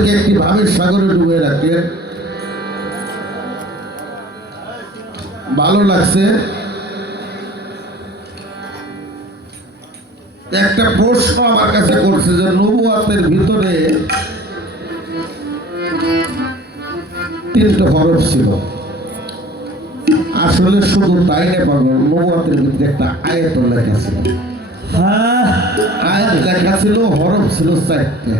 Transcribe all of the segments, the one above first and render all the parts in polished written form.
আমাদেরকে একটি ভাবের সাগরে ডুবে রাখলেন। ভালো লাগছে। একটা প্রশ্ন আমার কাছে করছে যে নবুয়াতের ভিতরে 3টে হরফ ছিল। আসলে শুধু তাই না পাবো, নবুয়াতের ভিতরে একটা আয়াত লেখা ছিল। আয়াত লেখা ছিল, হরফ ছিল 4টে।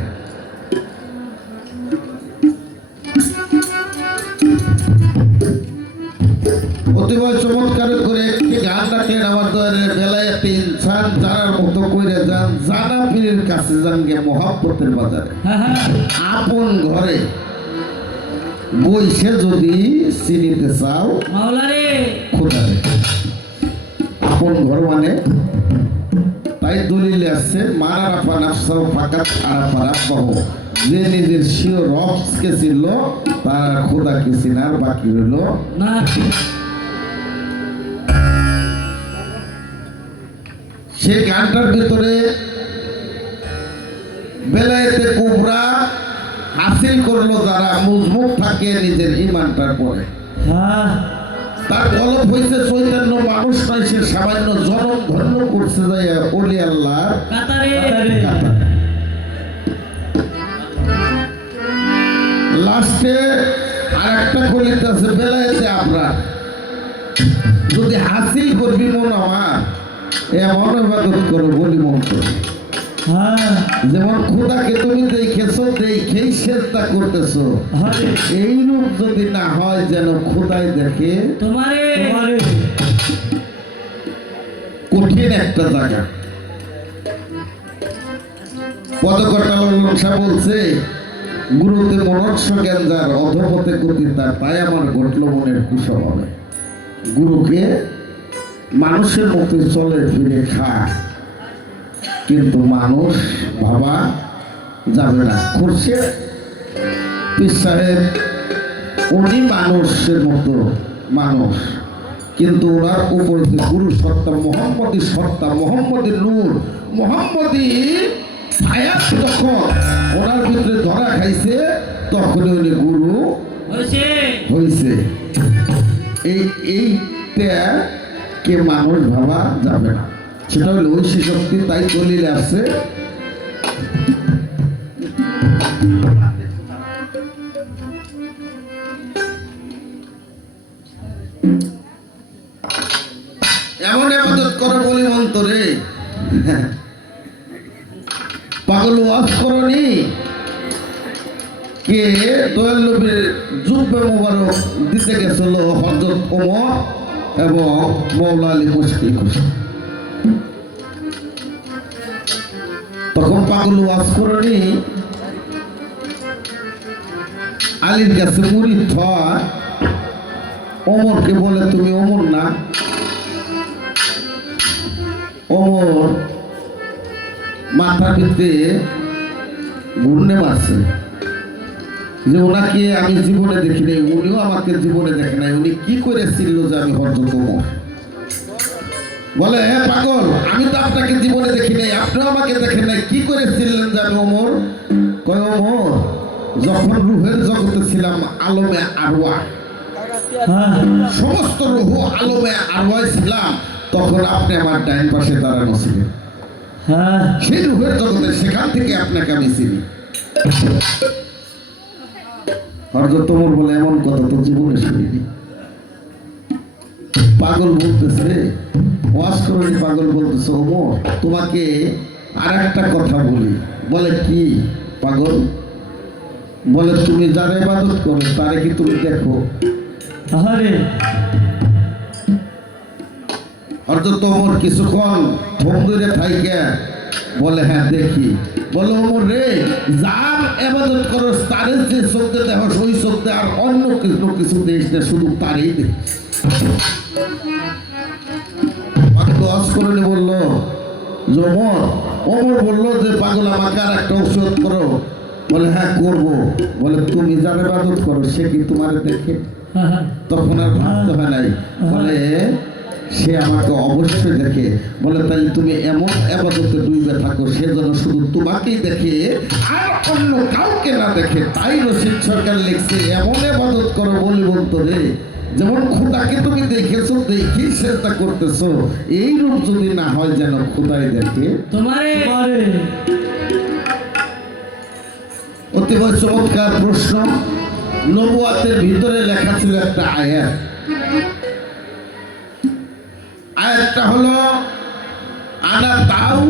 অতিবয় চমৎকার করে একটি গান রাখলেন আমার দয়ালের বেলায় একটি ইনসান জানার মতো করে যান, জানা পীরের কাছে যান গে মহাব্বতের বাজারে। আপন ঘরে বইসে যদি চিনিতে চাও খোদা রে। আপন ঘর মানে তাই দলিলে আছে মারার আপা নাফসাও ফাকাত আরাফা রাব্বাহু, যে নিজের শিও রবকে ছিল তার খোদাকে চিনার বাকি রইল না। সেই গানটার ভিতরে বেলায়েতে কুবরা হাসিল করলো যারা মজবুত থাকে নিজের ইমানটার পরে। তার গল্প হয়েছে চৈতন্য মানুষ নয়, সে সামান্য জনম ধন্য করছে ওলি আল্লাহ লাস্টে আর একটা কলিতে আছে বেলায়েতে আপনার যদি হাসিল করবি মন আমার এমন ইবাদত করো বলি মন্ত্র। যেমন খোদাকে তুমি দেখেছো, দেখেই চেষ্টা করতেছো, এই রূপ যদি না হয় যেন খোদাই দেখে তোমারে। কঠিন একটা জায়গা। পদকর্তা বলছে গুরুতে মনস্য জ্ঞান যার অধপথে গতি তার, তাই আমার ঘটল মনের কুশল হবে। গুরুকে মানুষের মতো চলে ফিরে খায়, কিন্তু মানুষ ভাবা যাবে না। খুরশেদ পীর সাহেব উনি মানুষের মতো মানুষ, কিন্তু ওনার উপরে যে গুরু সত্তা, মোহাম্মদী সত্তা, মোহাম্মদী নূর, মোহাম্মদী হায়াত যখন ওনার ভিতরে ধরা খাইছে তখন উনি গুরু হয়েছে। এইটা কে মানুষ ভাবা যাবে না, সেটা হলো ঐশী শক্তি। তাই দলিলে আছে এমন ইবাদত করো বলি মন্তরে পাগল ওয়াজ করনি কে দয়াল নবীর জুব্বে মোবারক দিতে গেছিল হযরত ওমর এবং মওলা আলী মুশকিল। তখন পাগল ওয়াজ করনি আলীর কাছে মুরিদ হয়, ওমরকে বলে তুমি ওমর না? ওমর মাথার ভিতরে ঘূর্ণে মারছে যে ওনাকে আমি জীবনে দেখি নাই, উনিও আমাকে জীবনে দেখে নাই, উনি কি করেছিল যে আমি হযরত ওমর। বলে হ্যাঁ পাগল, আমি তো আপনাকে জীবনে দেখি নাই, আপনিও আমাকে দেখেন নাই, কি করেছিলেন যে আমি ওমর? কয় ওমর যখন রুহের জগতে ছিলাম আলমে আরওয়া, সমস্ত রুহ আলমে আরওয়ায় ছিলাম, তখন আপনি আমার ডাইন পাশে দাঁড়ানো ছিলেন। সেই রুহের জগতে, সেখান থেকে আপনাকে আমি চিনি। হযরত ওমর বলে এমন কথা তো জীবনে শুনিনি। পাগল বলতেছে ওয়াজ করেনি, পাগল বলতেছে ওমর তোমাকে আর একটা কথা বলি। বলে কি? পাগল বলে তুমি যারা ইবাদত করো তারে কি তুমি দেখো? হযরত ওমর কিছুক্ষণ থম ধরে থাইকে বলে হ্যাঁ দেখি। বলে ওমর রে, যার ইবাদত করো তারে যে চোখে দেখো ওই চোখে আর অন্য কিছু দেখিস না, শুধু তারই দেখিস। ওয়াজ করে বললো যে ওমর বললো যে পাগল আমাকে আর একটা ঔষধ করো। বলে হ্যাঁ করবো। বলে তুমি যার ইবাদত করো সে কি তোমার দেখে? তখন আর ভাবতে হয় নাই। বলে সে আমাকে অবশ্যই দেখে। বলে তাহলে তুমি এমন আবাদতে ডুবে থাকো সে যেন শুধু তোমাকেই দেখে আর অন্য কাউকে না দেখে। তাই রশিদ সরকার লিখছে এমন আবাদত করো বলি বলতো রে যেমন খোদাকে তুমি দেখেছো দেখেই চেষ্টা করতেছো, এই রূপ যদি না হয় যেন খোদাই দেখে তোমারে অতীব চমৎকার প্রশ্ন। নবুয়াতের ভিতরে লেখা ছিল একটা আয়াত। আয়াতটা হলো আনা তাও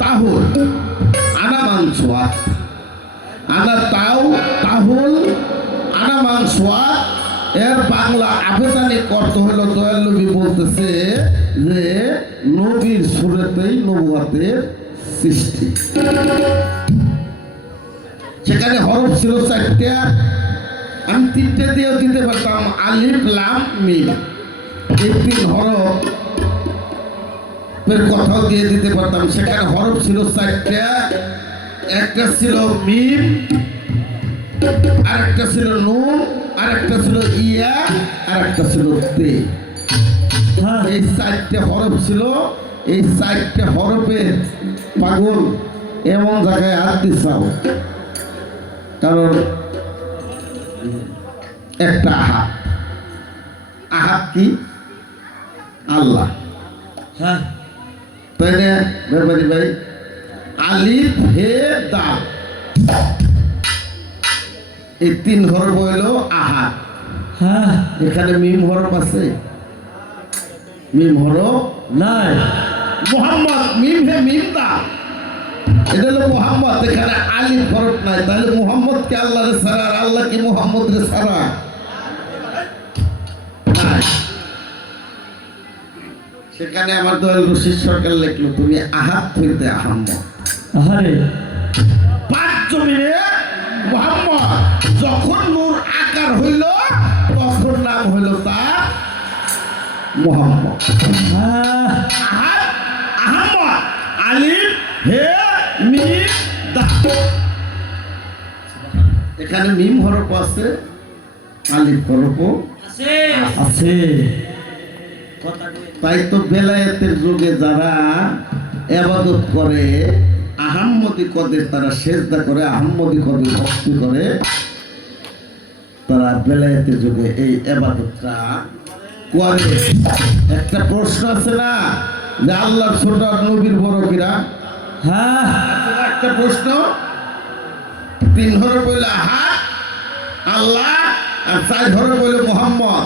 তাহুল আনা মানসুয়াত, আনা তাও তাহুল আনা মানসুয়াত। এর বাংলা আবেদনিক অর্থ হলো দয়াল নবী বলতেছে যে নবীর সুরেতেই নবুয়াতের সৃষ্টি। সেখানে হরফ ছিল 4টা, আমি 3টে দিয়েও দিতে পারতাম, আলিফ লাম মিম। এই 3 হরফের কথাও দিয়ে দিতে পারতাম। সেখানে হরফ ছিল 4টা, একটা ছিল মিম, আরেকটা ছিল নুন, আরেকটা ছিল ইয়া, আরেকটা ছিল তে। এই 4টে হরফ ছিল। এই 4টে হরফের পাগল এমন জায়গায় হাত দিছাও, কারণ একটা আহাত। আহাত কি? আল্লাহ। হ্যাঁ তাই না ব্যাপারী ভাই? আলিফ হে দাল, এই 3 হরফ হইল আহাত। হ্যাঁ এখানে মিম হরফ আছে? মিম হরফ নাই। মোহাম্মদ মিম হে মিম দাল, এটা হলো মোহাম্মদ। এখানে আলিফ হরফ নাই। তাহলে মোহাম্মদ কে আল্লাহ রে ছাড়া আর আল্লাহ কি মোহাম্মদ রে ছাড়া? সেখানে আমার দয়াল রশিদ সরকার লিখলো তুমি আহাত হইতে আহাম্মদ। আহারে 5 জমিনে মোহাম্মদ যখন নূর আকার হইল তখন নাম হইল তার মোহাম্মদ। আহাত আহাম্মদ আলিফ হে মিম দাল। এখানে মিম হরফ আছে, আলিফ হরফ আছে আছে। তাই তো বেলায়েতের যুগে যারা ইবাদত করে আহাম্মদি কদের, তারা সেজদা করে আহাম্মদি কদের ভক্তি করে, তারা বেলায়েতের যুগে এই ইবাদতটা করে। একটা প্রশ্ন আছে না যে আল্লাহর ছোট আর নবীর বড় কিরা? হ্যাঁ একটা প্রশ্ন। 3 হরফ হইল আহাদ আল্লাহ, আর 4 হরফ হইল মোহাম্মদ,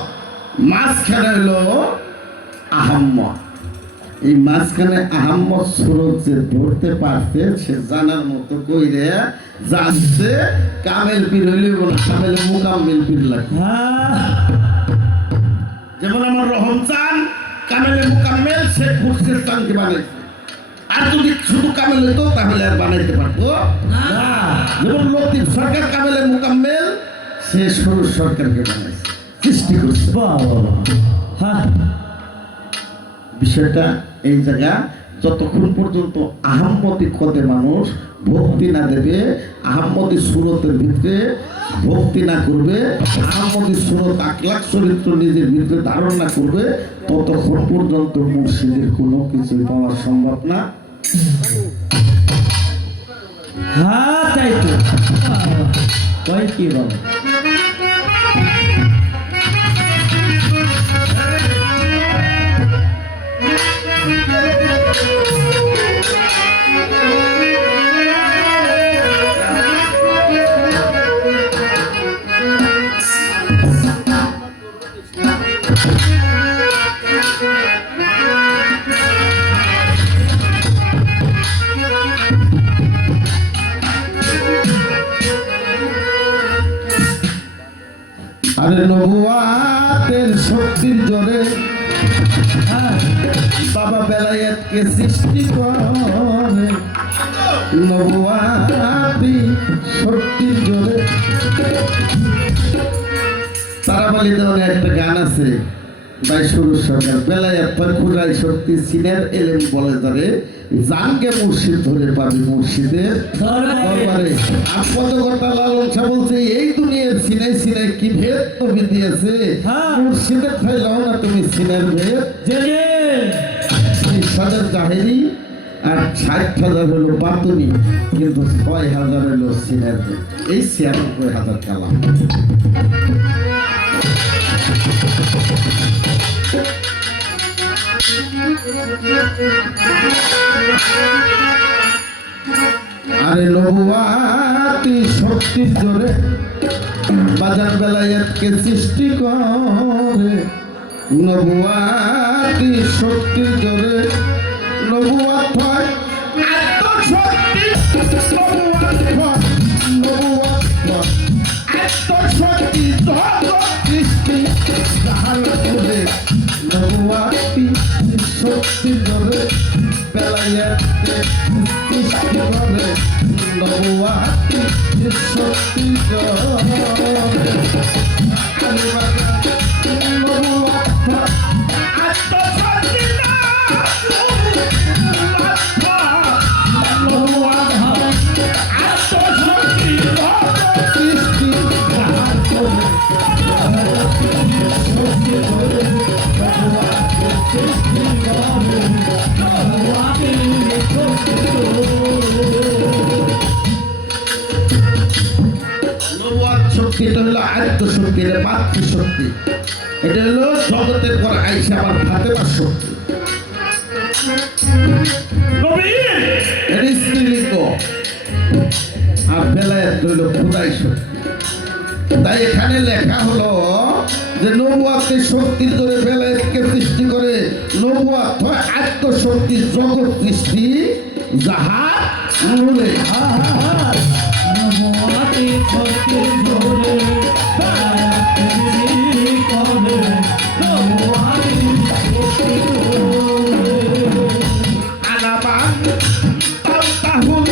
মাঝখানে হইল আহাম্মদ। এই মাঝখানে আহাম্মদ সুরত যে ধরতে পারছে সে জানার মতো কইরে জানছে কামেল পীর হইলে বলে কামেল মুকাম্মিল পীর লাগে। যেমন আমার রহম চান কামেলে মুকাম্মেল সে খুরশেদ চানকে বানাইছে, আর যদি শুধু কামেল হইতো তাহলে আর বানাইতে পারতো না। যেমন লতিফ সরকার কামেলে মুকাম্মেল, সে সরুর সরকারকে বানাইছে, সৃষ্টি করছে। হ্যাঁ বিষয়টা এই জায়গা যতক্ষণ পর্যন্ত আহাম্মদি কদে মানুষ ভক্তি না দেবে, আহাম্মদি সুরতের ভিতরে ভক্তি না করবে, আহাম্মদি সুরত আখলাক চরিত্র নিজের ভিতরে ধারণ না করবে, ততক্ষণ পর্যন্ত মুর্শিদের কোনো কিছু পাওয়া সম্ভব না। হ্যাঁ তাই তো কয় কি বলে। আরে নবুয়াতের শক্তির জোরে বাবা বেলায়েতকে সৃষ্টি করে, নবুয়াতি শক্তির জোরে। তারাবালি দেওয়ানে একটা গান আছে ভাই সুরুর সরকার, বেলায়েত তোর খুদাই শক্তি সিনের এলেম বলে ধরে জানকে মুর্শিদ ধরে পাবি মুর্শিদের দরবারে। আর পদকর্তা লালন শাহ বলছে এই দুনিয়ার সিনে সিনাই সিনাই কি ভেদ তুমি দিয়েছে হ্যাঁ। মুর্শিদের খাইলাও না তুমি সিনের ভেদ যে যে 30,000 জাহেরি আর 60,000 হলো বাতুনি কিন্তু 6,000 হলো সিনের ভেদ এই 96,000 কালাম আরে নবুয়াতি শক্তির জোরে বাজার বেলায়েতকে সৃষ্টি করে নবুয়াতি শক্তির জোরে নবুয়াত হয় আত্মশক্তি নবুয়াত হয় নবুয়াত হয় আত্মশক্তি জগৎ সৃষ্টি যাহার জোরে নবুয়াতি শক্তির জোরে বেলায়েতকে সৃষ্টি করে নবুয়াতি শক্তি জোরে শক্তি এটা হলো আত্মশক্তি এটা মাতৃশক্তি এটা হলো জগতের পর আইসা আমার ফাতেমার শক্তি এটা স্ত্রীলিঙ্গ আর বেলায়েত হইল খোদাই শক্তি তাই এখানে লেখা হলো যে নবুয়াতের শক্তির ধরে বেলায়েতকে সৃষ্টি করে নবুয়াত হয় আত্মশক্তি জগৎ সৃষ্টি যাহা মূলে নবুয়াতি শক্তির জোরে বেলায়েতকে সৃষ্টি করে নবুয়াতি শক্তির জোরে আলামান তাহুল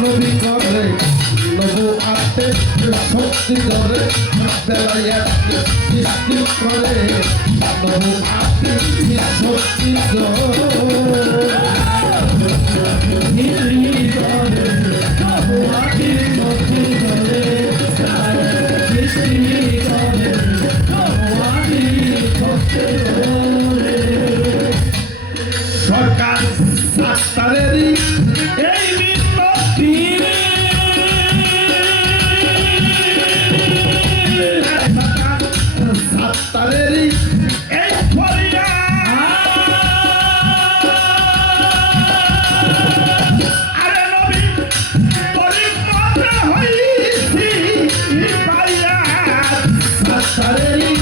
নবী করে নবুয়াতে শক্তি ধরে বেলায়েতকে সৃষ্টি করে নবুয়াতে শক্তি সরকার সাত্তারেরই এই মিনতি সাত্তারেরই এই ফরিয়া আরে নবী পরিপূর্ণ হইছি পাইয়া সাত্তারেরই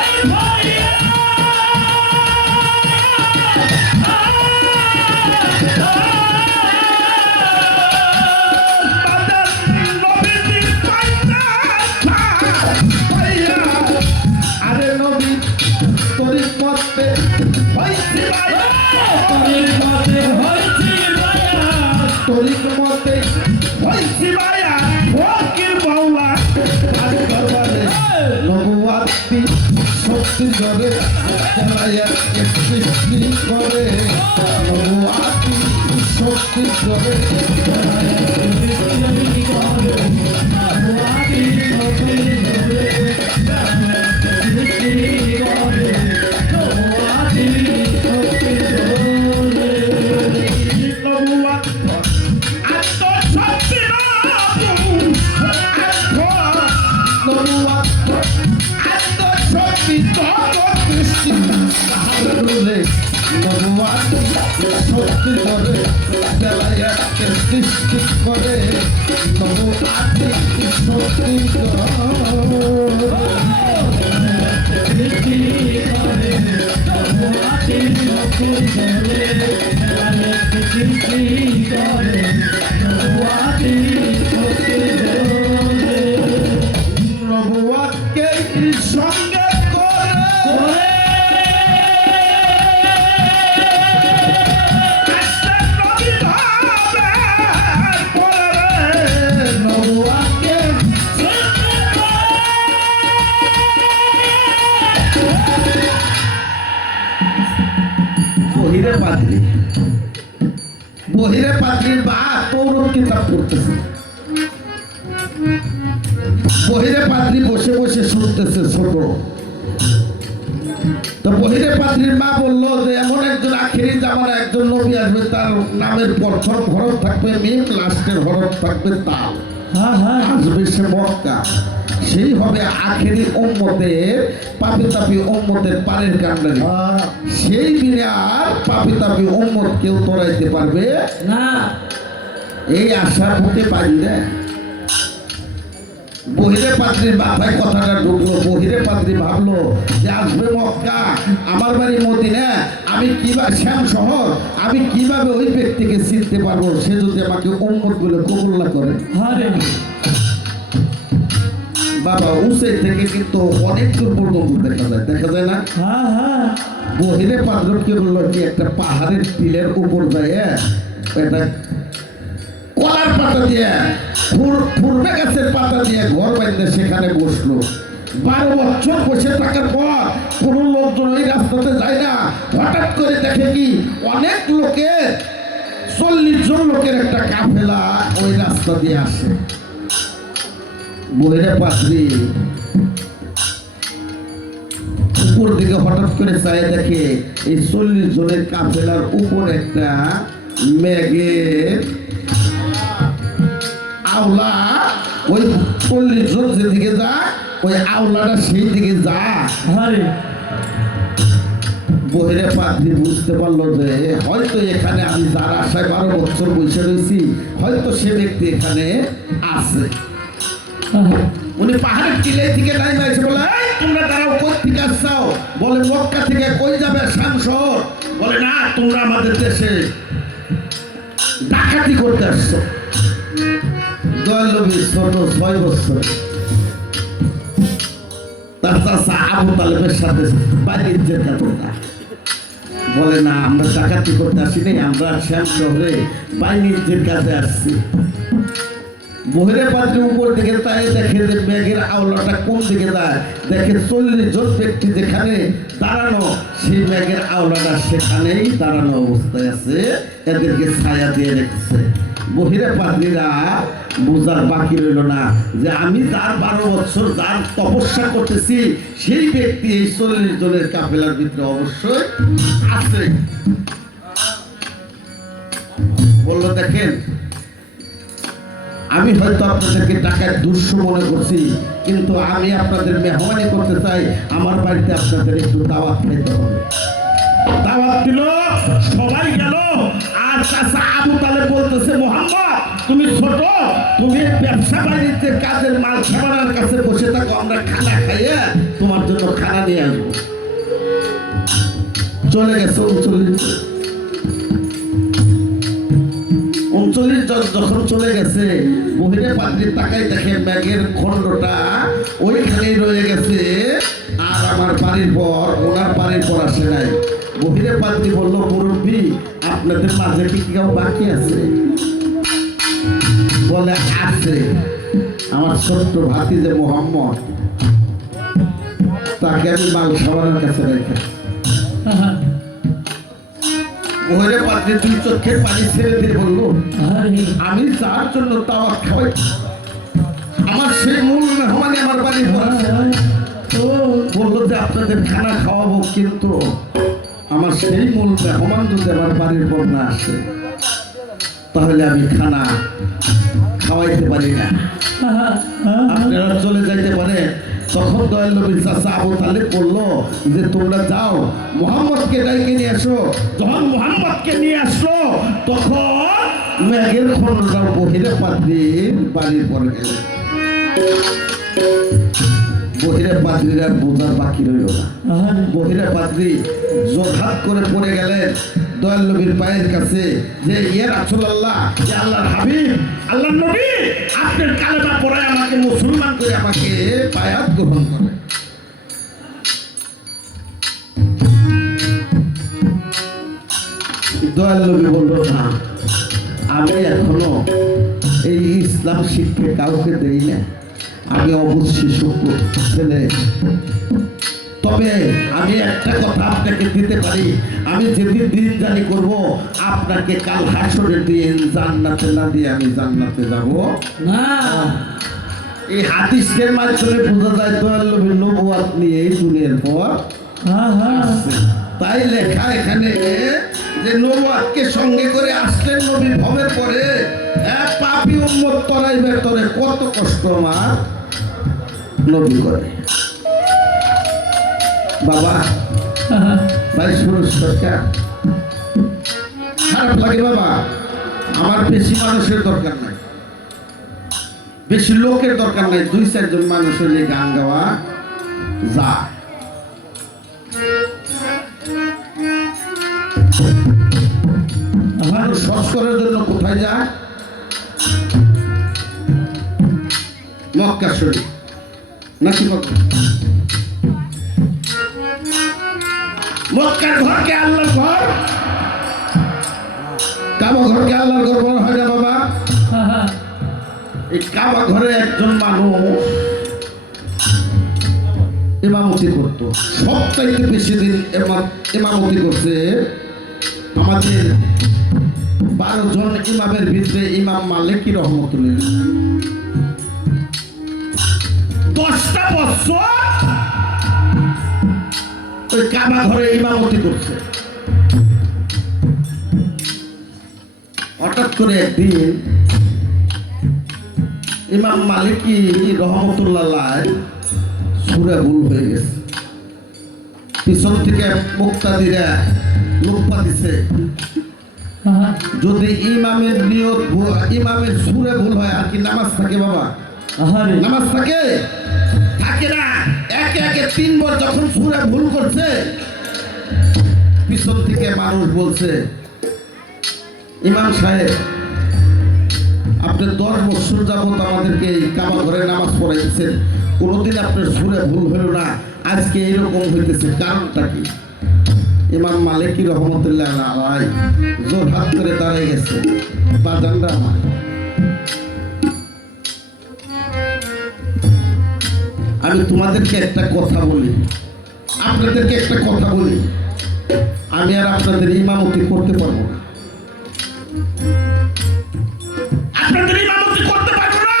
এই ফরিয়া Oh তরিক মতে হইছি মায়া ফকির বাউলা তার দরবারে নবুয়াতি শক্তি ধরে খেলায়াকে সৃষ্টি করে নবুয়াতি শক্তি ধরে শক্তি ধরে খেলায়াকে সৃষ্টি করে নবুয়াতি শক্তি নবুয়াতকে সঙ্গে করে বহিরে পাত্রীর বা তৌরব কিতাব পড়তেছে বহিরে পাত্রী বসে বসে শুনতেছে ছোট তো বহিরে পাত্রীর মা বললো যে এমন একজন আখেরি জামানা একজন নবী আসবে তার নামের প্রথম হরফ থাকবে মিম লাস্টের হরফ থাকবে তাল আসবে সে মক্কা সেই হবে আখেরি উম্মতের পাপি তাপি উম্মতের পারের কান্ডারি সেই দিনে আর পাপি তাপি উম্মত কেউ তোড়াইতে পারবে না এই আশা হতে পারি না বহিরে পাত্রীর মাথায় কথাটা ঢুকলো বহিরে পাত্রী ভাবলো যে আসবে মক্কা আমার বাড়ি মদিনা আমি কিভাবে শ্যাম শহর আমি কিভাবে ওই ব্যক্তিকে চিনতে পারবো সে যদি আমাকে উম্মত বলে কবুল না করে বাবা উঁচে থেকে কিন্তু অনেক দূর পর্যন্ত দেখা যায় না বহিরে পাত্রকে বললো কি একটা পাহাড়ের টিলের উপর যায় এটা কলার পাতা দিয়ে ফুরবে গাছের পাতা দিয়ে ঘর বাঁধতে সেখানে বসলো 12 বছর বসে থাকার পর কোনো লোকজন ওই রাস্তাতে যায় না হঠাৎ করে দেখে কি অনেক লোকের 40 জন লোকের একটা কাফেলা ওই রাস্তা দিয়ে আসে বহিরে পাত্রী উপর দিকে হঠাৎ করে চায় দেখে এই 40 জনের কাফেলার উপর একটা মেঘের আওলা ওই 40 জন যেদিকে যায় ওই আওলাটা সেই দিকে যায় বহিরে পাত্রী বুঝতে পারলো যে হয়তো এখানে আমি যার আশায় 12 বছর বসে রয়েছি হয়তো সে ব্যক্তি এখানে আছে উনি পাহাড়ের টিলে থেকে নাই মাইছে বলে তোমরা দাঁড়াও কই থেকে আসছো বলে মক্কা থেকে কই যাবে শাম শহর বলে না তোমরা আমাদের দেশে ডাকাতি করতে আসছো দয়ালবী ছোট 6 বছর তার চাচা আবু তালেবের সাথে বাণিজ্যের কথা বলে না আমরা ডাকাতি করতে আসিনি আমরা শ্যাম শহরে বাণিজ্যের কাজে আসছি বহিরে পাত্রী উপর দিকে তাই দেখে যে ব্যাগের আওলাটা কোন দিকে যায় দেখে 40 জন ব্যক্তি যেখানে দাঁড়ানো সেই ব্যাগের আওলাটা সেখানেই দাঁড়ানো অবস্থায় আছে এদেরকে ছায়া দিয়ে রেখেছে বহিরে পাত্রীরা বোঝার বাকি রইল না যে আমি যার 12 বছর যার তপস্যা করতেছি সেই ব্যক্তি এই 40 জনের কাফেলার ভিতরে অবশ্যই আছে বললো দেখেন আমি হয়তো আপনাদেরকে টাকার দুঃস্ব মনে করছি কিন্তু আমি আপনাদের মেহমানি করতে চাই আমার বাড়িতে আপনাদের একটু দাওয়াত খাইতে হবে দাওয়াত দিল সবাই গেল আর চাচা আবু তালেব বলতেছে মোহাম্মদ তুমি ছোট তুমি ব্যবসা বাণিজ্যের কাজের মাল সামানার কাছে বসে থাকো আমরা খানা খাইয়ে তোমার জন্য খানা নিয়ে আসবো চলে গেছে 39 জন যখন চলে গেছে বহিরে পাত্রীর তাকাই দেখে ব্যাগের খণ্ডটা ওইখানেই রয়ে গেছে আর আমার বাড়ির পর ওনার বাড়ির পর আসে নাই বহিরে পাত্রী বলল মুরব্বী আপনাদের মাঝে কি কেউ বাকি আছে বলে আছে আমার ছোট্ট ভাতিজে মোহাম্মদ, তাকে আমি মাল খাবারের কাছে রেখে ওরে পাত্রে দুই চোখের পানি ছেড়ে দিয়ে বললো, আরে আমি যার জন্য তাওয়া খাওয়াই আমার সেই মূল মেহমানে আমার বাড়ি পড়েছে। ও বললো যে আপনাদের খানা খাওয়াবো, কিন্তু আমার সেই মূল মেহমান যদি আমার বাড়ির পর না আসে তাহলে আমি খানা খাওয়াইতে পারি না, আপনারা চলে যাইতে পারে। তখন দয়াল নবীর চাচা আবু তালেব বললো যে তোমরা যাও মুহাম্মদকে ডাইকে নিয়ে আসো। যখন মুহাম্মদকে নিয়ে আসলো তখন মেঘের খন্ডরাও বহিরে পাত্রীর বাড়ির পরে গেলেন। বহিরে পাত্রীরা বোঝার বাকি রইল না। আরে বহিরে পাত্রী জোরহাত করে পড়ে গেলেন দয়াল নবীর পায়ের কাছে যে ইয়া রাসূলুল্লাহ, ইয়া আল্লাহর হাবিব, আল্লাহর নবী, আপনার কালেমা পড়ায় আমাকে মুসলমান করে আমাকে বায়াত গ্রহণ করে। দয়াল নবী বলল না, আমি এখনো এই ইসলাম শিক্ষা কাউকে দেই না, আমি অবশ্যই শুক্র ছেলে। তবে আমি একটা কথা আপনাকে দিতে পারি, আমি যেদিন দিন জানি করব আপনাকে কাল হাসরের দিন জান্নাতে না দিয়ে আমি জান্নাতে যাব না এই হাদিসের মাধ্যমে বোঝা যায় দয়াল নবীর নবুয়ত নিয়ে এই দুনিয়ার পর আসছে। তাই লেখা এখানে যে নবুয়তকে সঙ্গে করে আসলেন নবী ভবের পরে এক পাপী উম্মত তরাইবের তরে কত কষ্ট আমার নবী করে। বাবা ভাই সুরজ সরকার খারাপ লাগে বাবা, আমার বেশি মানুষের দরকার নাই, বেশি লোকের দরকার নাই, 2-4 জন মানুষের নিয়ে গান গাওয়া যা। মানুষ সংস্কারের জন্য কোথায় যায়? মক্কা শরীফ নাকি মক্কার ঘরকে আল্লাহর ঘর, কাবা ঘরকে আল্লাহর ঘর বলা হয় না বাবা। এই কাবা ঘরে একজন মানুষ ইমামতি করতো, সবচাইতে বেশি দিন ইমামতি করছে আমাদের 12 জন ইমামের ভিতরে ইমাম মালিকি রহমতুল্লাহ। 10টা বছর ওই কাবা ঘরে ইমামতি করছে। হঠাৎ করে একদিন ইমাম মালিকি রহমতুল্লাহ সুরে ভুল হয়ে গেছে, পিছন থেকে মুক্তাদিরা লোকপা দিছে, যদি ইমামের নিয়ত ইমামের সুরে ভুল হয় আর কি নামাজ থাকে বাবা? আরে নামাজ থাকে থাকে না। একে একে 3 বার যখন সুরে ভুল করছে, পিছন থেকে মানুষ বলছে, ইমাম সাহেব আপনি 10 বছর যাবত আমাদেরকে এই কাবা ঘরে নামাজ পড়াইতেছেন, কোনোদিন আপনার সুরে ভুল হলো না, আজকে এরকম হইতেছে, কারণটা কি? ইমাম মালিকি রহমতুল্লাহ আলাইহি জোর হাত করে দাঁড়িয়ে গেছে, বাজানরা আমার আমি তোমাদেরকে একটা কথা বলি, আপনাদেরকে একটা কথা বলি, আমি আর আপনাদের ইমামতি করতে পারবো না, আপনাদের ইমামতি করতে পারবো না,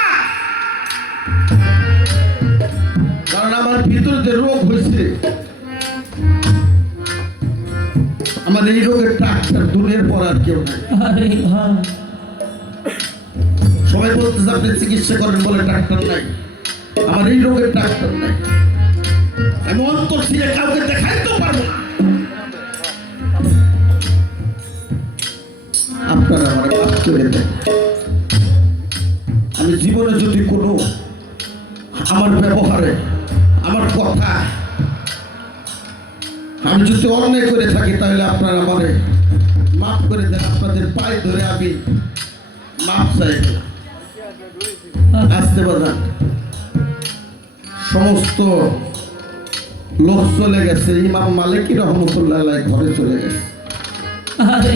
কারণ আমার ভিতর যে রোগ হয়েছে, আমার এই রোগের ডাক্তার দুনিয়ার পর আর কেউ নাই। আরে সবাই বলতেছে আপনি চিকিৎসা করেন বলে ডাক্তার নাই, আমার এই রোগের ডাক্তার নাই, আমি অন্তর ছিঁড়ে কাউকে দেখাইতেও পারবো না। আপনারা আমার মাফ করে দেন, আমি জীবনে যদি কোনো আমার ব্যবহারে আমার কথা আমি যদি অন্যায় করে থাকি তাহলে আপনারা আমারে মাফ করে দেন, আপনাদের পায়ে ধরে আমি মাফ চাই। আসতে বাজান সমস্ত লোক চলে গেছে, ইমাম মালিকি রহমতুল্লাহ আলাইহি ঘরে চলে গেছে। আরে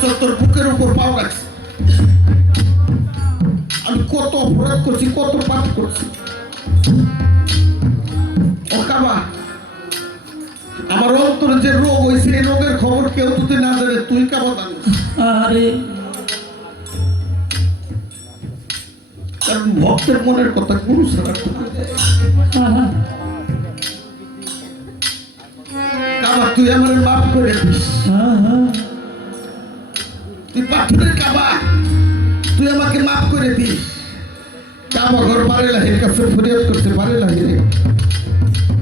বছর তোর বুকের উপর পাও রাখছি, আমি কত অপরাধ করছি, কত পাপ করছি। ও কাবা, আমার অন্তরে যে রোগ হয়েছে এই রোগের খবর কেউ যদি না জানে, তুই কাবা জানিস। আরে কারণ ভক্তের মনের কথা গুরু ছাড়া কেউ জানে না। কাবা, তুই আমার মাফ করে দিস। তুই পাথরের কাবা, তুই আমাকে মাফ করে দিস। কাবা ঘর বারে লাহির কাছে ফরিয়াদ করতে পারে লাহিরে,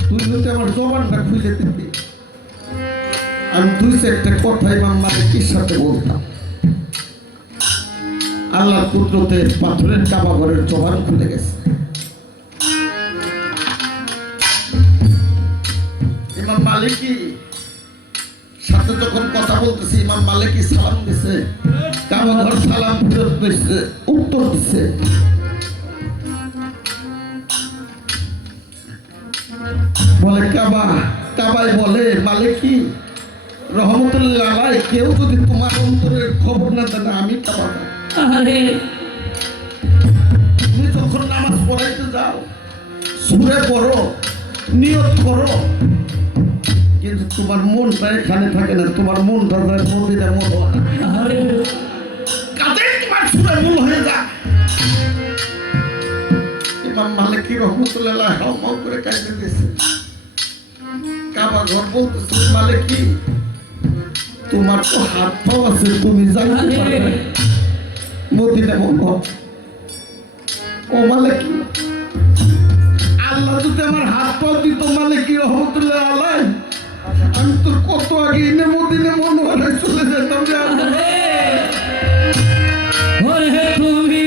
তুই যদি আমার জবানটা খুলে দিতি, আমি দুই চারটা কথা ইমাম মালিকের সাথে বলতাম। আল্লাহর কুদরতে পাথরের কাবা ঘরের জবান খুলে গেছে। ইমাম মালিকি সাথে যখন কথা বলতেছি, ইমাম মালিকি সালাম দিছে, কাবা ঘর সালাম ফেরত দিচ্ছে, উত্তর দিচ্ছে। বলে কাবা, কাবাই বলে মালিকি রহমতুল্লাহ আলাই, কেউ যদি তোমার অন্তরের খবর না জানে, আমি কাবা জানি। আরে তুমি যখন নামাজ পড়াইতে যাও, সুরে পড়ো, নিয়ত করো, কিন্তু তোমার মনটা এখানে থাকে না, তোমার মনটা যায় মদিনার মতো। আরে কাদের তোমার সুরে মূল হয়ে যা। ইমাম মালিকি রহমতুল্লাহ হাও করে কাঁদতে দিয়েছে। কাবা ঘর বলতেছে, মালিকি তোমার তো হাত পাও আছে, তুমি যাইতে পারবে না মদিনা বলবো। ও মালিকি, আল্লাহ যদি আমার হাত পাও দিত মালিকি রহমতুল্লাহ আলাই, আমি তোর কত আগে এনে মদিনা মনোহরে চলে যেতাম রে। ওরে তুমি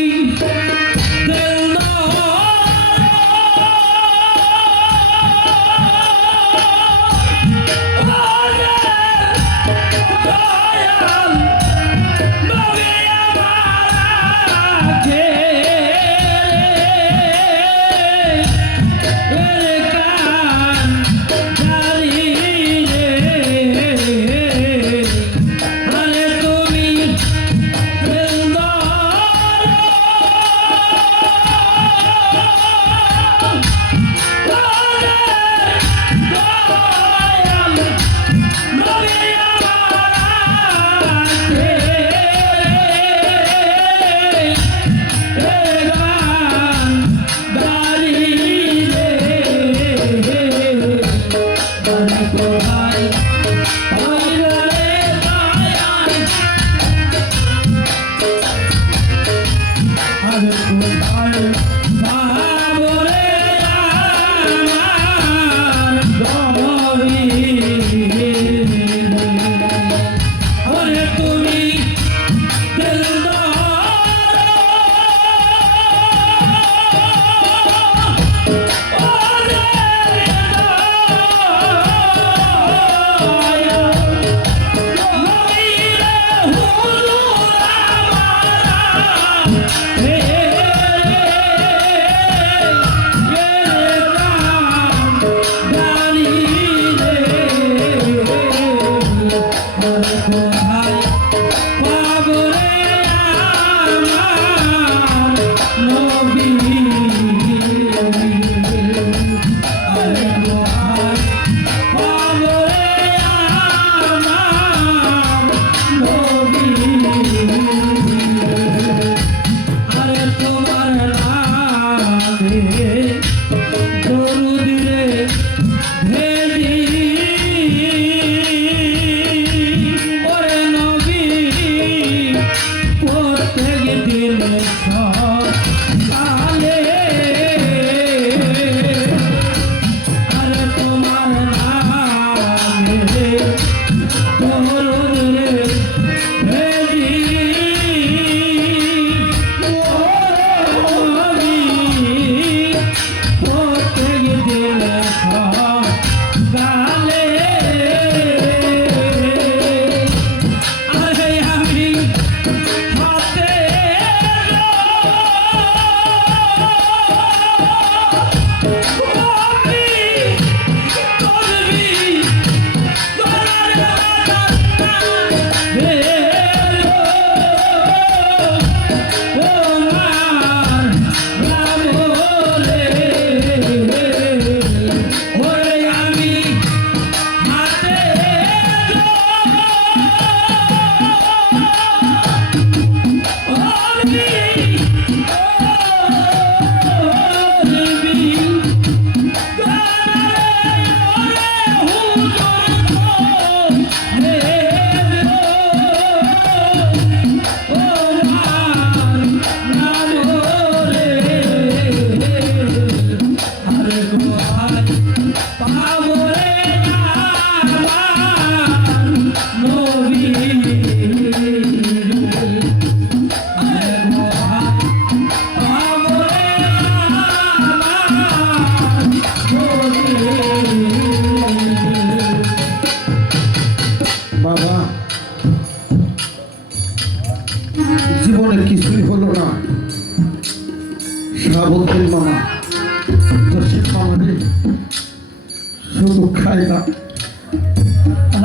খাইলাম,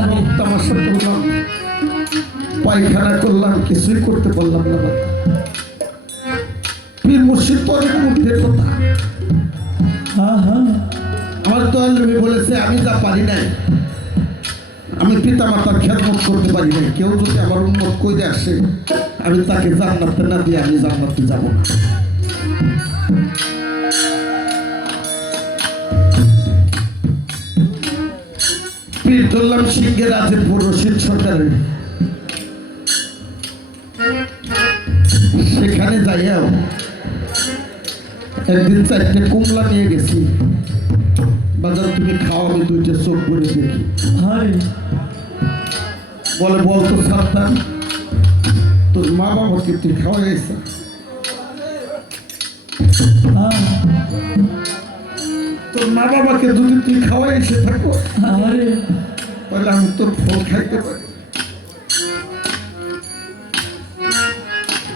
আরে তামাশা করলাম, পায়খানা করলাম, কিছুই করতে পারলাম না। পীর মুর্শিদ তো অনেক মধ্যে কথা। হ্যাঁ হ্যাঁ আমার তো আল্লাহ বলেছে আমি যা পারি নাই, আমি পিতা মাতার খেদমত করতে পারি নাই, কেউ যদি আমার উন্মত করে আসে আমি তাকে জান্নাতে না দিয়ে আমি জান্নাতে যাব না। পীর ধরলাম সিংহের আজিমপুর রশিদ সরকারের, সেখানে যাইয়াও একদিন 4টে কমলা নিয়ে গেছি। বাজার তুমি খাও, আমি 2টে চোখ করে দেখি। আরে বলে বলতো সাবধান, তোর মা বাবাকে তুই খাওয়াইছ, হ্যাঁ তোর মা বাবাকে যদি তুই খাওয়াই এসে থাকো আরে তাহলে আমি তোর ফল খাইতে পারি।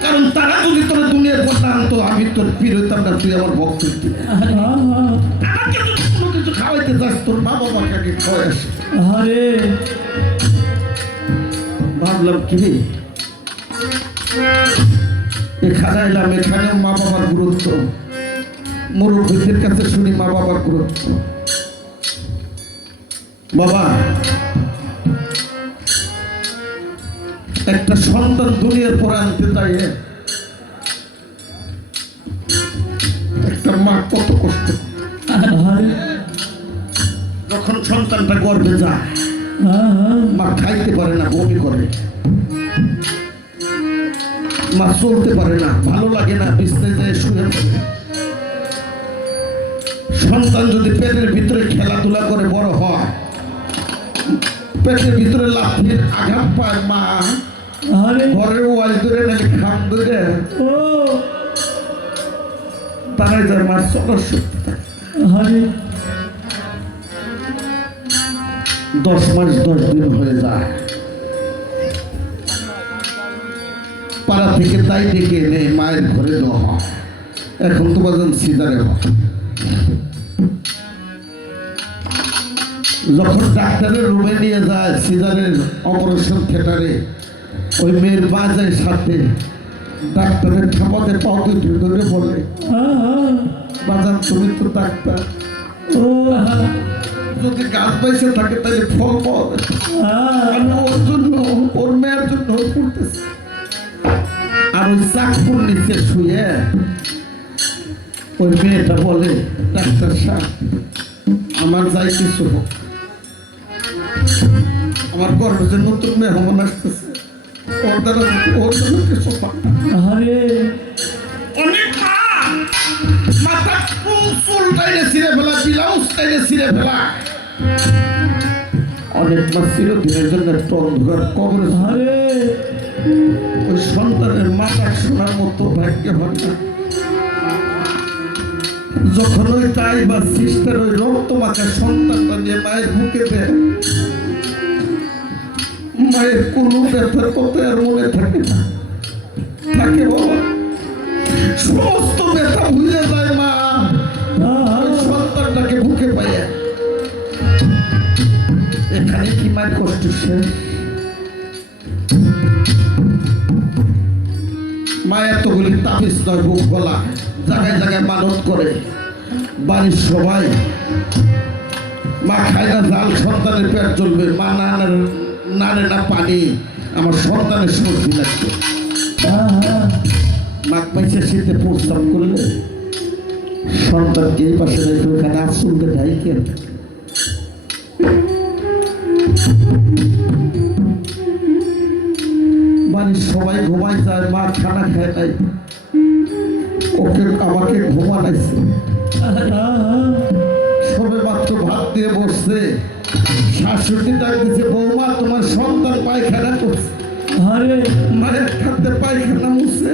কারণ তারা যদি তোর দুনিয়ার কথা আনতো আমি তোর পীর হইতাম না, তুই আমার ভক্ত হইতি। হ্যাঁ হ্যাঁ আমাকে যদি কোনো কিছু খাওয়াইতে যাস তোর মা বাবাকে আগে খাওয়াই আসে। আরে ভাবলাম কি রে, এখানে এলাম, এখানেও মা বাবার গুরুত্ব, মুরব্বীদের কাছে শুনি মা বাবার গুরুত্ব। বাবা, একটা সন্তান দুনিয়ার পর আনতে চাই, একটা মা কত কষ্ট। আরে যখন সন্তানটা গর্ভে যায় হ্যাঁ হ্যাঁ মা খাইতে পারে না, বমি করে, মা চলতে পারে না, ভালো লাগে না, বিছনায় যায় শুয়ে পড়ে। সন্তান যদি পেটের ভিতরে খেলাধুলা করে বড় হয়, পেটের ভিতরে লাঠির আঘাত পায়, মা আরে ঘরের ওয়াল ধরে নাকি খাম ধরে ও তারাই যায়, মার চলার শক্তি থাকে। আরে 10 মাস 10 দিন হয়ে যায়, পাড়া থেকে তাই ডেকে এনে মায়ের ঘরে দেওয়া হয়। এখন তো বাজান সিজারে হয়। যখন ডাক্তারের রুমে নিয়ে যায় সিজারের অপারেশন থিয়েটারে, ওই মেয়ের বাজায় সাথে ডাক্তারের ঠাপাতে পাও দুটো ধরে বলে, হ্যাঁ হ্যাঁ বাজান তুমি তো ডাক্তার, ও হ্যাঁ যদি গাছ পাইছে থাকে তাহলে ফল পাওয়া যায়। আমি ওর জন্য, ওর মেয়ের জন্য করতেছি। আর ওই চাকপুর নিচে শুয়ে ওই মেয়েটা বলে, ডাক্তার সাহেব আমার যাই কিছু হোক, আমার গর্বে যে নতুন মেহমান আসতেছে, ওর দ্বারা ওর জন্য কিছু পাক। আরে অনেক মা মাথা চুল টাইনে ছিঁড়ে ফেলা, ব্লাউজ টাইনে ছিঁড়ে ফেলা, অনেক মা চিরদিনের জন্য একটা অন্ধকার কবরে। আরে ওই সন্তানের মাথা শোনার মতো ভাগ্য হয় না। যখন ওই তাই বা সিস্টার ওই রক্ত মাখা সন্তানটা নিয়ে মায়ের বুকে দেয়, মায়ের কোনো ব্যথার কথা আর মনে থাকে না, থাকে বাবা, সমস্ত ব্যথা ভুলে যায় মা ওই সন্তানটাকে বুকে পাইয়া। এখানে কি মায়ের কষ্ট শেষ? মা এতগুলি তাবিজ নয়, বুক গলা জায়গায় জায়গায় মানত করে, বাড়ির সবাই মা খায় না জাল, সন্তানের পেট চলবে, মা নাড়ে না পানি, আমার সন্তানের সর্দি লাগবে। হ্যাঁ হ্যাঁ মাঘ মাসে শীতে প্রস্তাব করলে সন্তানকে এই পাশে রেখে ওখানে আসল দেখাই কেন? বাড়ির সবাই ঘুমাই যায়, মা খানা খায় নাই, ওকে আমাকে ঘুমানাইছে, সবে মাত্র ভাত দিয়ে বসছে, শাশুড়ি ডাক দিছে, বৌমা তোমার সন্তান পায়খানা করছে। আরে মায়ের খাদ্যে পায়খানা মুছে,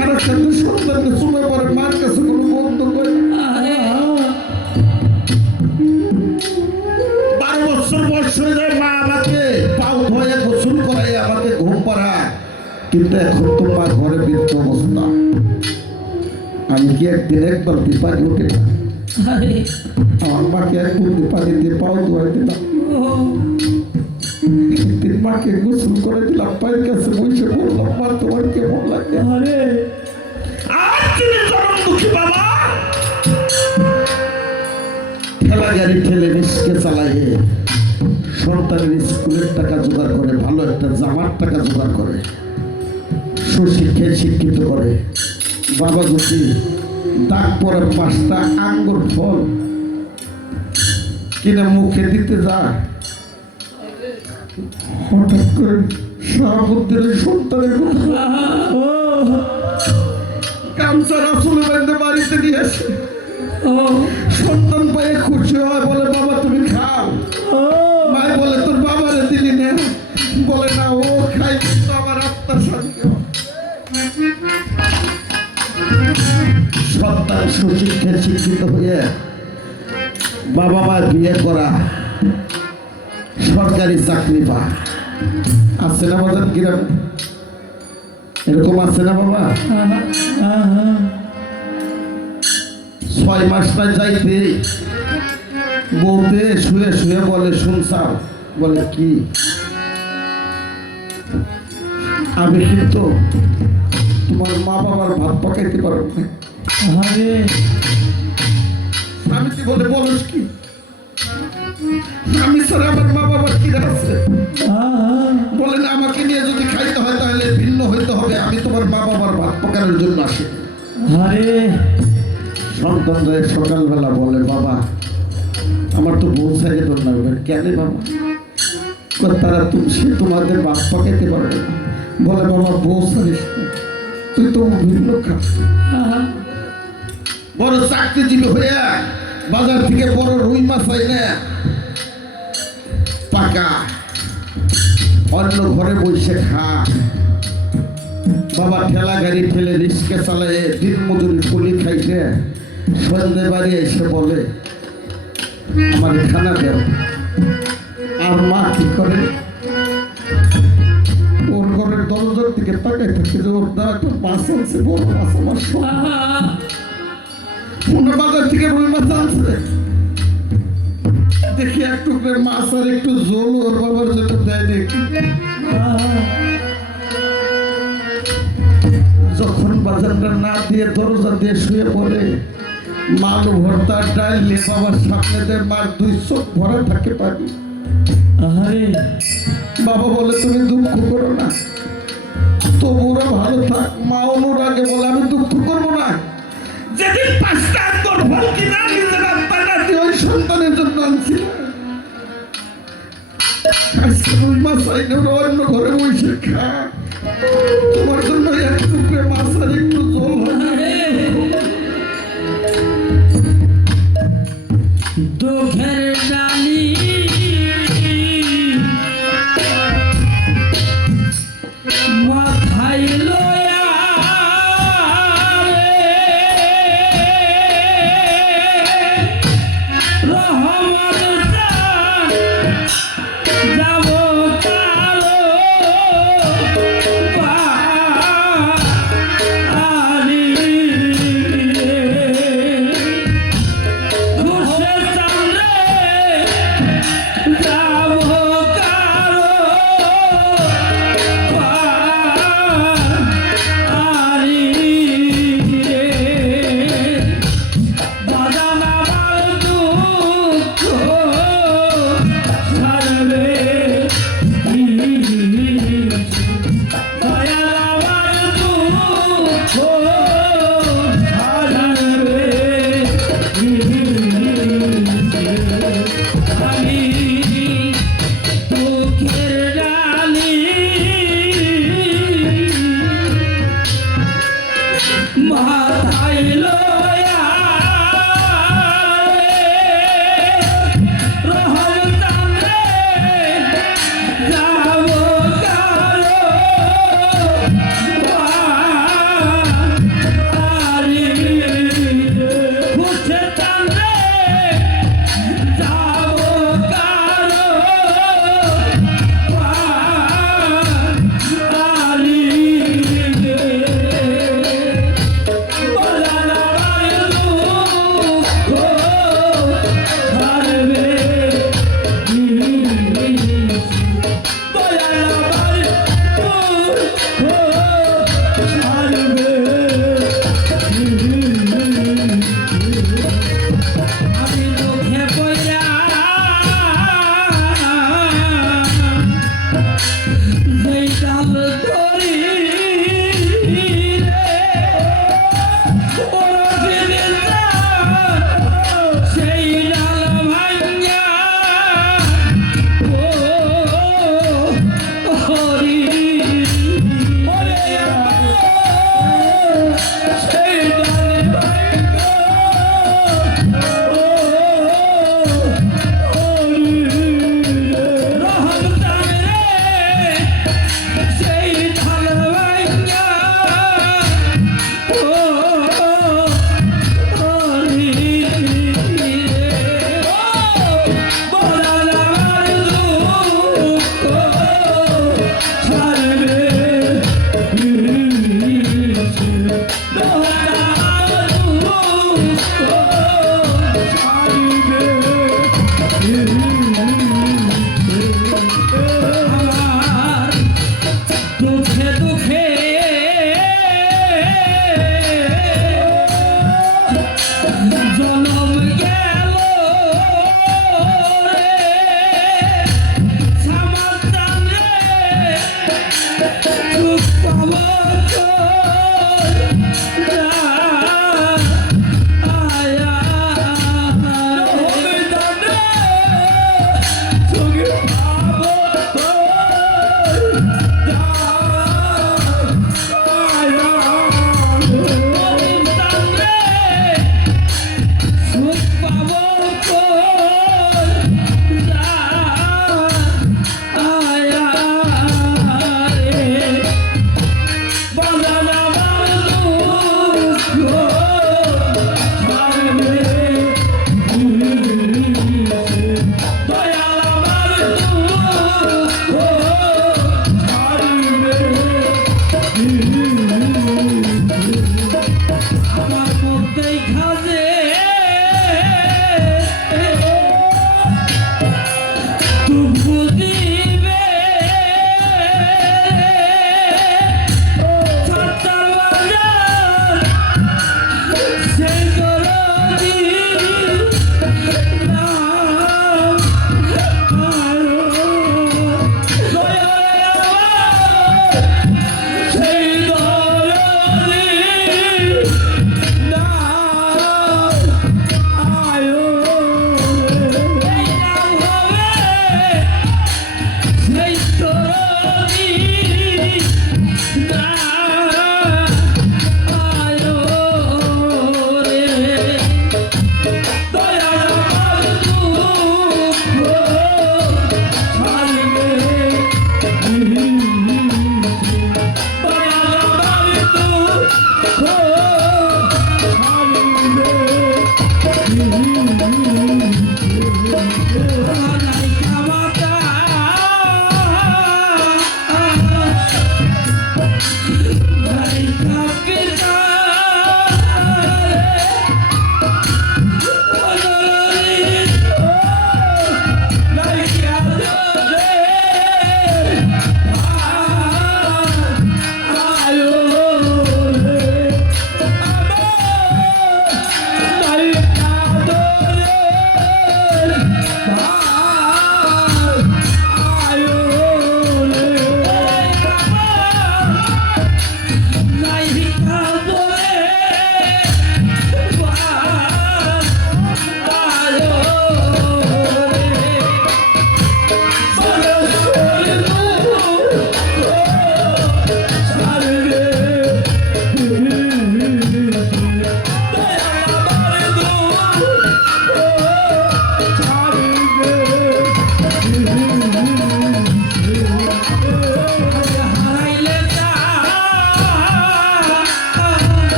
আর খাদ্য সন্তানকে চুমে পড়ে, মার কাছে কোনো বন্ধ করে। 12 বছর বয়স হয়ে যায়, মা আমাকে পাও ধোয়ে গোসল করাই আমাকে ঘুম পাড়ায়, কিন্তু এখন তো মা ঘরে বৃদ্ধ অবস্থা। আমি কি একদিন একবার বিপাকে উঠে আরে আমার মাকে এক বুদ্ধি পানি দিয়ে পাও ধোয়াই দিলাম, ও 3 মাকে গোসল করে দিলাম, পায়ের কাছে বসে বললাম, মা তোমার কেমন লাগে? আরে আর তুমি জনমুখী বাবা ঠেলা গাড়ি ঠেলে রিস্কে চালাইয়ে সন্তানের স্কুলের টাকা জোগাড় করে, ভালো একটা জামার টাকা জোগাড় করে, সুশিক্ষায় শিক্ষিত করে। বাবা যদি দাগ পরে 5টা আঙ্গুর ফল কিনে মুখে দিতে যায়, হঠাৎ করে শাহাবুদ্দিনের সন্তানের কথা ও গামছা রাসুল বেঁধে বাড়িতে নিয়ে আসে। ও সন্তান পায়ে খুশি হয়, বলে বাবা তুমি খাও। ও মাই বলে তোর বাবারে দিলি না, বলে না ও খাই কিন্তু আমার আত্মার শান্তি হয়। সন্তান সুশিক্ষায় শিক্ষিত হয়ে বাবা মা বিয়ে করা, সরকারি চাকরি পা, আছে না বাজার গ্রামে? এরকম আছে না বাবা? 6 মাস না যাইতে বলতে শুয়ে শুয়ে বলে শুনছাও, বলে কি? আমি কিন্তু তোমার মা বাবার ভাত পাকাইতে পারবো না। আরে আমি কি বলে বলস কি? আমি স্যার আমার মা বাবার কি আছে? বলে না আমাকে নিয়ে যদি খাইতে হয় তাহলে ভিন্ন হইতে হবে, আমি তোমার মা বাবার ভাত পাকানোর জন্য আসি। আরে সন্তানরা সকালবেলা বলে বাবা আমার তো বউ সাইডে তোর না, কেন বাবা? কয়, তারা সে তোমাদের ভাত পাকাইতে পারবে না। বলে বাবা বউ সারিস না, তুই তো ভিন্ন খা। বড় চাকরিজীবী হয়ে বাজার থেকে বড় রুই মাছ আইনে পাকা অন্য ঘরে বসে খা। বাবা ঠেলা গাড়ি ঠেলে রিস্কে চালায় দিন মজুরি কুলি খাইতে সন্ধ্যে বাড়ি এসে বলে আমার খানা দেও। আর মা কি করে? ওর ঘরের দরজার দিকে তাকাই থাকে যে ওর দ্বারা একটা মাছ আনছে, বড় মাছ, আমার পুরো বাজার থেকে রুই মাছ আনছে। দেখি একটু করে মাছ আর একটু জল ওর বাবার জন্য দেয় দেখি। যখন বাজারটা না দিয়ে দরজা দিয়ে শুয়ে পড়ে, মালু ভর্তা ডাল নিয়ে বাবার সামনে দেয়, মার 2 চোখ ভরা থাকে পারি। আরে বাবা বলে তুমি দুঃখ করো না, তবুরা ভালো থাক। মা অনুরাগে বলে আমি দুঃখ করবো না, যেদিন 5টা আঙ্গুর ফল কিনা নিজের আত্মার নাতি ওই সন্তানের জন্য আনছিল, আজকে রুই মাছ আইনে ওরা অন্য ঘরে বসে খা। তোমার জন্য একটু করে মাছ আর একটু জল হবে। দুঃখের জানি মাথায় লয়া রহমত যাব কালো জনম গেল রে সামাদান রে সুখ পাবো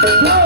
Hey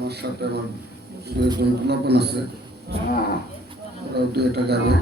আমার সাথে আমার দুই জন পোলাপান আছে, ওরাও দুইটা গাবে।